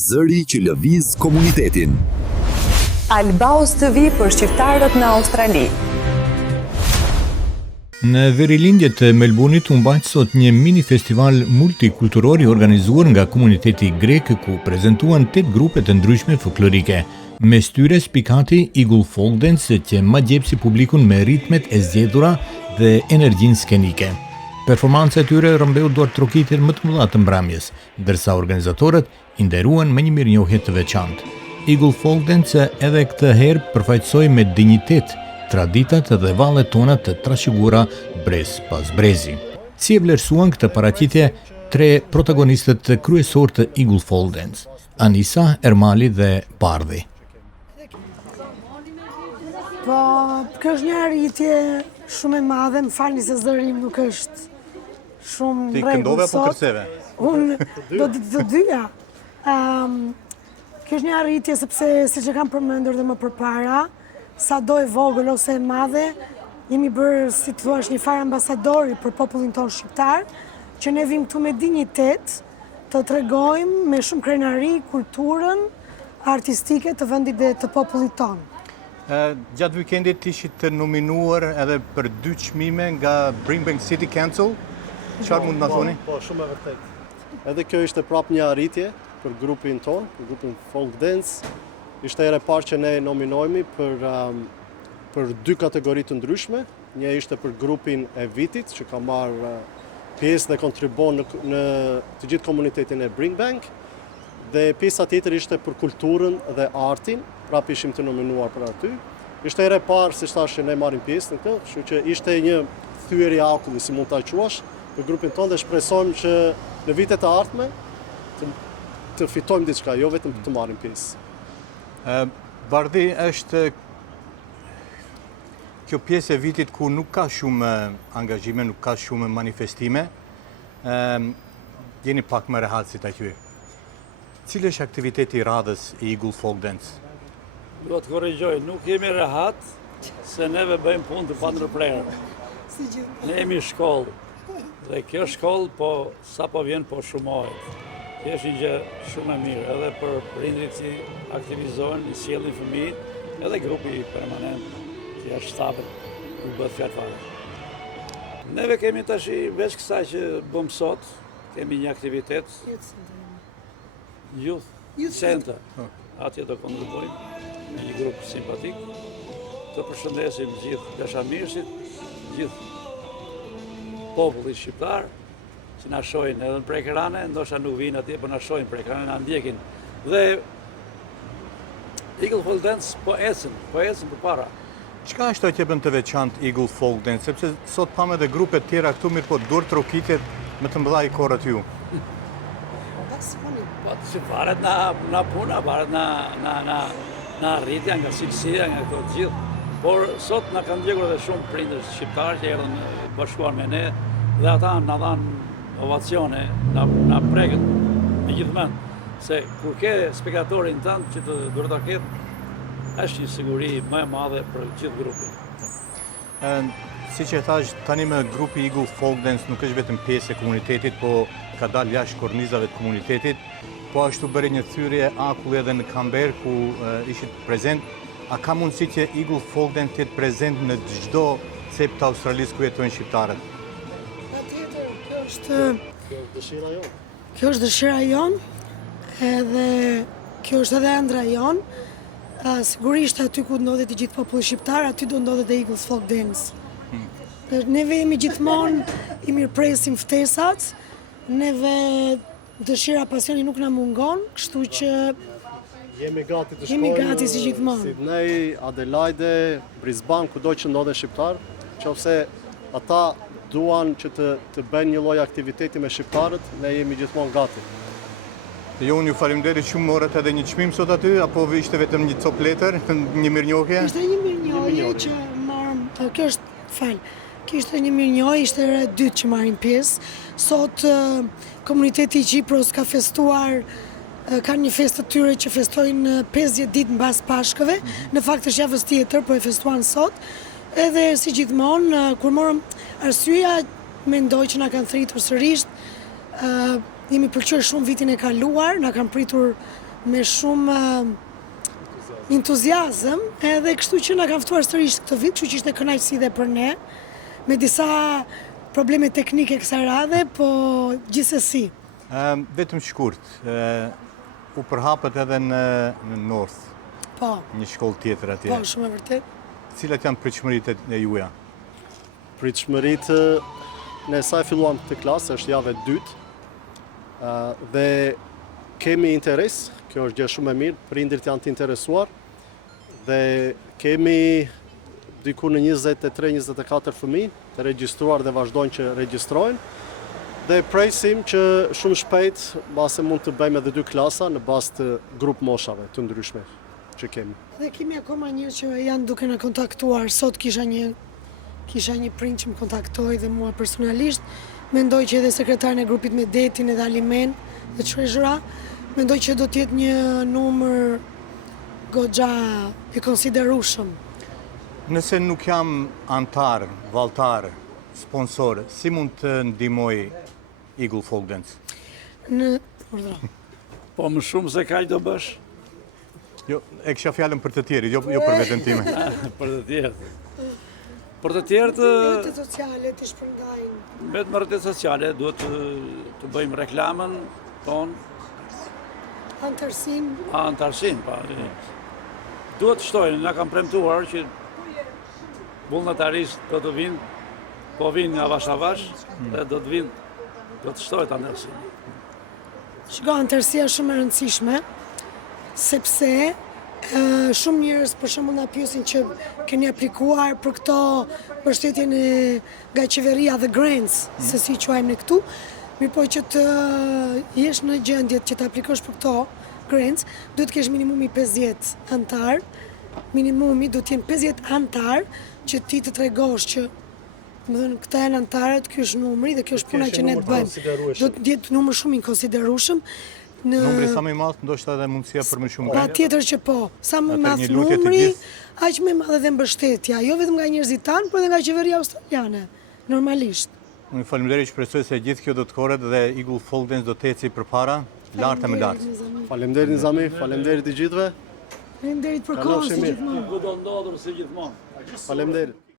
Zëri që lëviz komunitetin. Albaus TV për shqiptarët në Australi. Në verilindjet të Melbourne-it u mbajt sot një mini festival multikulturor i organizuar nga komuniteti grek ku prezantuan 8 grupe të ndryshme folklorike. Mes tyre spikati Eagle Folk Dance që madjepsi publikun me ritmet e zgjedhura dhe energjinë skenike. Performanca e tyre rrëmbeu duart trokitjet më të mëdha të mbrëmjes, ndërsa organizatorët i nderuan me një mirënjohje të veçantë. Eagle Folk Dance edhe këtë herë përfaqësoi me dinjitet traditat dhe vallet tona të trashëguara brez pas brezi. Si e vlerësuan këtë paraqitje 3 protagonistët kryesor të Eagle Folk Dance, Anisa, Ermali dhe Bardhi. Po, kjo është një arritje shumë e madhe, më falni se zëri im nuk është shumë Ti rregull këndove apo sot. kërceve? Unë do të dyja. Kjo është një arritje sepse, siç e kam përmendur dhe më përpara, sa do e vogël ose e madhe, jemi bërë, si të thuash, një farë ambasadori për popullin tonë shqiptar, që ne vim këtu me dinjitet të tregojmë me shumë krenari kulturën artistike të vendit dhe të popullit tonë. Gjatë vikendit ishit të nominuar edhe për 2 çmime nga Brisbane City Council. Çfarë mund të na thoni? Po, shumë e vërtet. Edhe kjo ishte prap një arritje për grupin ton, për grupin Folk Dance. Ishte ere parë që ne nominohemi për 2 kategori të ndryshme. Një ishte për grupin e vitit, që ka marrë pjesë dhe kontribon në të gjithë komunitetin e Brisbane. Dhe pjesa tjetër ishte për kulturën dhe artin, prap ishim të nominuar për aty. Ishte ere parë, si thash, që ne marrim pjesë në këtë, kështu që ishte një thyerje akulli, si mund ta quash, për grupin tonë dhe shpresojmë që në vitet e ardhme të fitojmë diçka, jo vetëm të marrim pjesë. Bardhi është kjo pjesë e vitit ku nuk ka shumë angazhime, nuk ka shumë manifestime. Jeni pak më rehat si ta quaj. Cili është aktiviteti i radhës i Eagle Folk Dance? Do të korrigjoj, nuk jemi rehat, se neve bëjmë punë të pandërprerë. Ne jemi shkollë, dhe kjo shkollë po sa po vjen po shumohet. Kjo është një gjë shumë e mirë, edhe për prindrit që aktivizohen, i sjellin fëmijët, edhe grupi permanent që është shtapet ku bëhet fjalë fare. Neve kemi tash veç kësaj që bëm sot, kemi një aktivitet Youth Center. Atje do kontribuojmë me një grup simpatik, të përshëndesim gjithë dashamirësit, gjithë popullit shqiptar, që na shohin edhe në prej ekrane, ndoshta nuk vinë atje, por na shohin prej ekrane, na ndjekin. Dhe Eagle Folk Dance po ecën përpara. Çka është që bën të veçantë Eagle Folk Dance, sepse sot pam edhe grupe të tjera këtu, mirë po duart trokitjet më të mëdha i korrat ju. Po që varet na puna, varet na arritja, nga cilësia, nga këto të gjithë. Por sot na kanë ndjekur edhe shumë prindër shqiptarë që erdhën bashkuar me ne dhe ata na dhanë ovacione, na prekën me gjithmonë. Se kur ke spektatorin tënd që të duhet ta ketë, është një siguri më e madhe për gjithë grupin. Siç e thash, tani me grupi Eagle Folk Dance nuk është vetëm pjesë e komunitetit, po ka dalë jashtë kornizave të komunitetit, po ashtu bëri një thyrje akulli edhe në Canberra ku ishit prezent. A ka mundësi që Eagle Folk Dance të jetë prezent në çdo cep të Australisë ku jetojnë shqiptarët? Patjetër, kjo është Dëshira jonë. Kjo është dëshira jonë, edhe kjo është edhe ëndra jonë. Sigurisht aty ku ndodhet i gjithë populli shqiptar, aty do ndodhet e Eagle Folk Dance. Neve jemi gjithmonë i mirëpresim ftesat, neve dëshira, pasioni nuk na mungon, kështu që Jemi gati të Jemi shkojmë gati si gjithmonë. Sydney, Adelaide, Brisbane, kudo që ndodhen shqiptar, qofse ata duan që të bëjnë një lloj aktiviteti me shqiptarët, ne jemi gjithmonë gati. Jo, unë ju faleminderit shumë, morët edhe një çmim sot aty, apo ishte vetëm një cop letër, një mirënjohje? Ishte një mirënjohje që marrëm, kjo ishte një mirënjohje, ishte e dytë që marrim pjesë. Sot komuniteti i Qipros ka festuar, kanë një festë të tyre që festojnë 50 ditë mbas Pashkëve, në fakt është javës tjetër, po e festuan sot. Edhe si gjithmonë, kur morëm arsyeja, mendoj që na kanë thritur sërish, jemi pëlqyer shumë vitin e kaluar, na kanë pritur me shumë entuziazëm, edhe kështu që na ka ftuar sërish këtë vit, kështu që ishte kënaqësi dhe për ne, me disa probleme teknike kësaj radhe, po gjithsesi. Vetëm shkurt, u përhapët edhe në North, Po, një shkollë tjetër atje. po, shumë e vërtet. Cilat janë pritshmëritë e juaja? Pritshmëritë, ne sa e filluam këtë klasë, është javë e dytë, dhe kemi interes, kjo është gjë shumë e mirë, prindërit janë të interesuar, dhe kemi diku në 23-24 fëmijë të regjistruar dhe vazhdojnë që regjistrojnë, dhe presim që shumë shpejt base mund të bëjmë edhe 2 klasa në bazë të grup moshave të ndryshme që kemi. Dhe kemi akoma një që janë duke na kontaktuar. Sot kisha një prind që më kontaktoi dhe mua personalisht. Mendoj që edhe sekretari e grupit me Detin edhe Alimen dhe Treasurer, mendoj që do të jetë një numër goxha i konsiderueshëm. Nëse nuk jam antar, valltar, sponsor, si mund të ndihmoj Eagle Folk Dance? Po më shumë se kaq do bësh? Jo, e kisha fjalën për të tjerit, jo për veten time. Për të tjerët. Për të tjerët, Rrjetet sociale të shpërndajnë. vetëm rrjetet sociale duhet të bëjmë reklamën tonë, antarësin, pa. Duhet të shtojnë, na kam premtuar që vullnetarisht do të vinë, po vinë nga avash dhe do të vinë, do të shtohet antarësin. Shiko, antarësia shumë e rëndësishme, sepse shumë njerëz për shembull na pyesin që keni aplikuar për këto mbështetjen nga qeveria dhe grants, se si quajmë ne këtu, mirëpo që të jesh në gjendje që të aplikosh për këto grants, duhet të kesh minimumi 50 antar, minimumi duhet të jenë 50 antar që ti të tregosh që këta janë antarët, ky është numri dhe kjo është puna që ne të bëjmë. Do të jetë numër shumë i konsiderueshëm. Numri sa më i madh, ndoshta edhe mundësia për më shumë. Patjetër që po. Sa më i madh numri, aq më e madhe dhe mbështetja, jo vetëm nga njerëzit tanë, por edhe nga qeveria australiane, normalisht. Unë faleminderit, shpresoj se gjithë kjo do të korret dhe Eagle Folk Dance do të eci përpara, lart e më lart. Faleminderit Nizami, faleminderit i gjithëve. Faleminderit për kohën si gjithmonë. Ku do ndodhur si gjithmonë. Faleminderit.